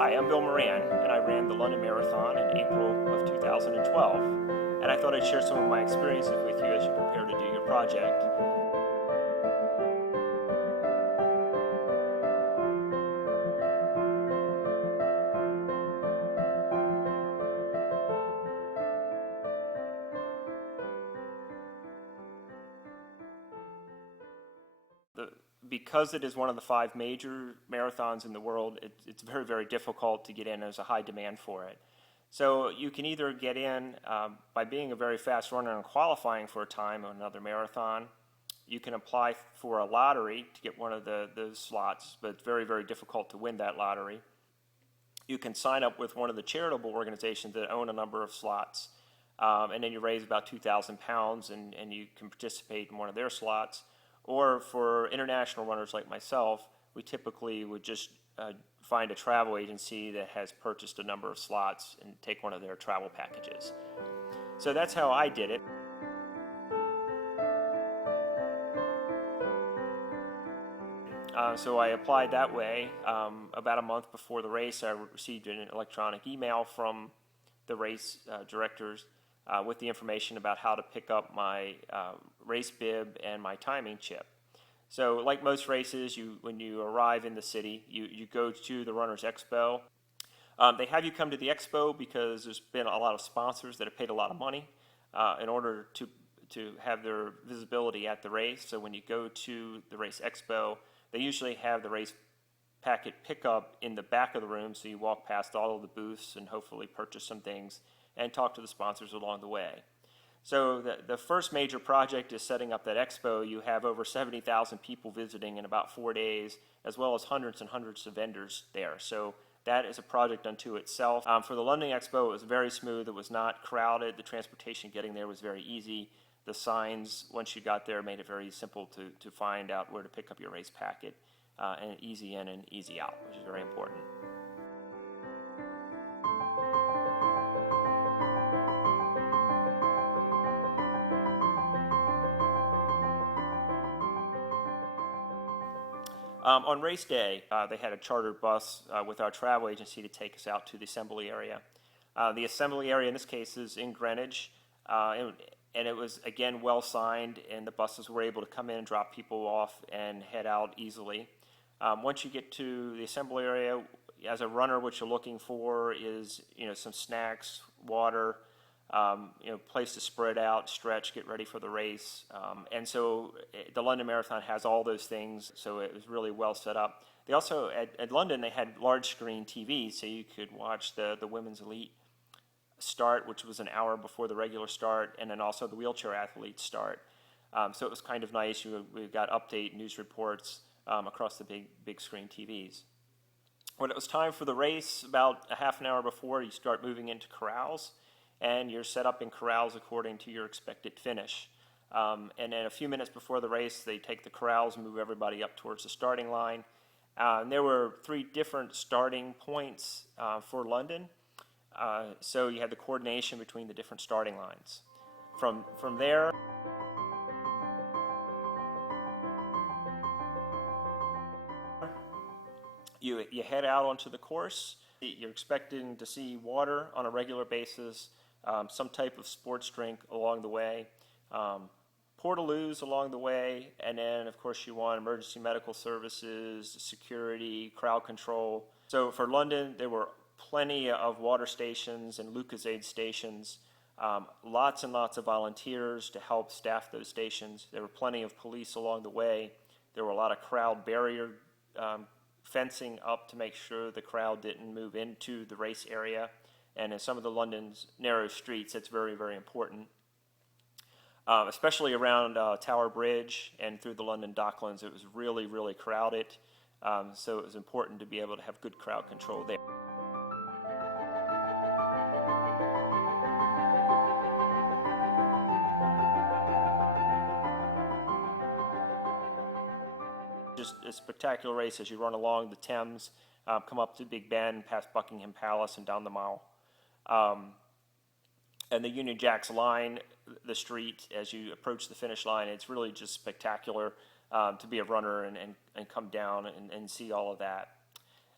Hi, I'm Bill Moran, and I ran the London Marathon in April of 2012. And I thought I'd share some of my experiences with you as you prepare to do your project. Because it is one of the 5 major marathons in the world, it's very, very difficult to get in. There's a high demand for it. So you can either get in by being a very fast runner and qualifying for a time on another marathon. You can apply for a lottery to get one of those slots, but it's very, very difficult to win that lottery. You can sign up with one of the charitable organizations that own a number of slots, and then you raise about £2,000 and you can participate in one of their slots. Or for international runners like myself, we typically would just find a travel agency that has purchased a number of slots and take one of their travel packages. So that's how I did it. So I applied that way. About a month before the race, I received an electronic email from the race directors with the information about how to pick up my race bib and my timing chip. So like most races, when you arrive in the city, you go to the Runners Expo. They have you come to the expo because there's been a lot of sponsors that have paid a lot of money in order to have their visibility at the race. So when you go to the race expo, they usually have the race packet pickup in the back of the room, so you walk past all of the booths and hopefully purchase some things and talk to the sponsors along the way. So the first major project is setting up that expo. You have over 70,000 people visiting in about 4 days, as well as hundreds and hundreds of vendors there. So that is a project unto itself. For the London Expo, it was very smooth. It was not crowded. The transportation getting there was very easy. The signs, once you got there, made it very simple to find out where to pick up your race packet, and easy in and easy out, which is very important. On race day, they had a chartered bus with our travel agency to take us out to the assembly area. The assembly area in this case is in Greenwich, and it was, again, well signed, and the buses were able to come in and drop people off and head out easily. Once you get to the assembly area, as a runner, what you're looking for is some snacks, water, place to spread out, stretch, get ready for the race. And so the London Marathon has all those things, so it was really well set up. They also, at London, they had large screen TV, so you could watch the women's elite start, which was an hour before the regular start, and then also the wheelchair athletes start. So it was kind of nice. We got update news reports across the big screen TVs. When it was time for the race, about a half an hour before, you start moving into corrals, and you're set up in corrals according to your expected finish. And then a few minutes before the race, they take the corrals and move everybody up towards the starting line. And there were 3 different starting points for London. So you had the coordination between the different starting lines. From there, you head out onto the course. You're expecting to see water on a regular basis, some type of sports drink along the way, portaloos along the way, and then, of course, you want emergency medical services, security, crowd control. So for London, there were plenty of water stations and Lucozade stations, lots and lots of volunteers to help staff those stations. There were plenty of police along the way. There were a lot of crowd barrier fencing up to make sure the crowd didn't move into the race area. And in some of the London's narrow streets, it's very, very important. Especially around Tower Bridge and through the London Docklands, it was really, really crowded. So it was important to be able to have good crowd control there. Just a spectacular race as you run along the Thames, come up to Big Ben, past Buckingham Palace, and down the Mall. And the Union Jacks line the street as you approach the finish line. It's really just spectacular to be a runner and come down and see all of that.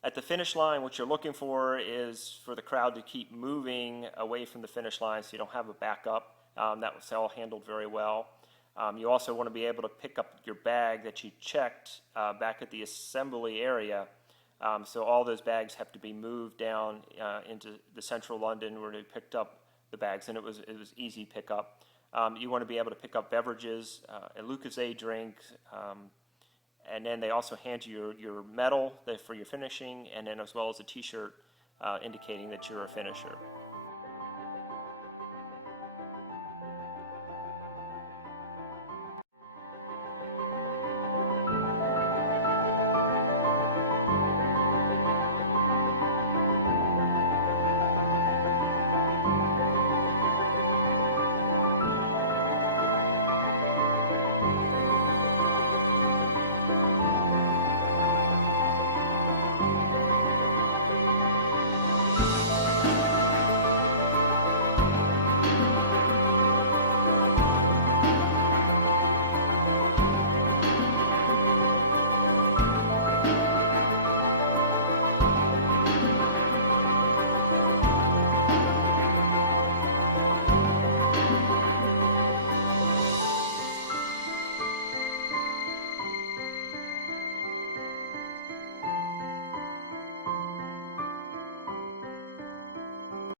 At the finish line, what you're looking for is for the crowd to keep moving away from the finish line so you don't have a backup. That was all handled very well. You also want to be able to pick up your bag that you checked back at the assembly area. So all those bags have to be moved down into the central London where they picked up the bags, and it was easy pickup. You want to be able to pick up beverages, a Lucozade drink, and then they also hand you your medal for your finishing, and then as well as a T-shirt indicating that you're a finisher.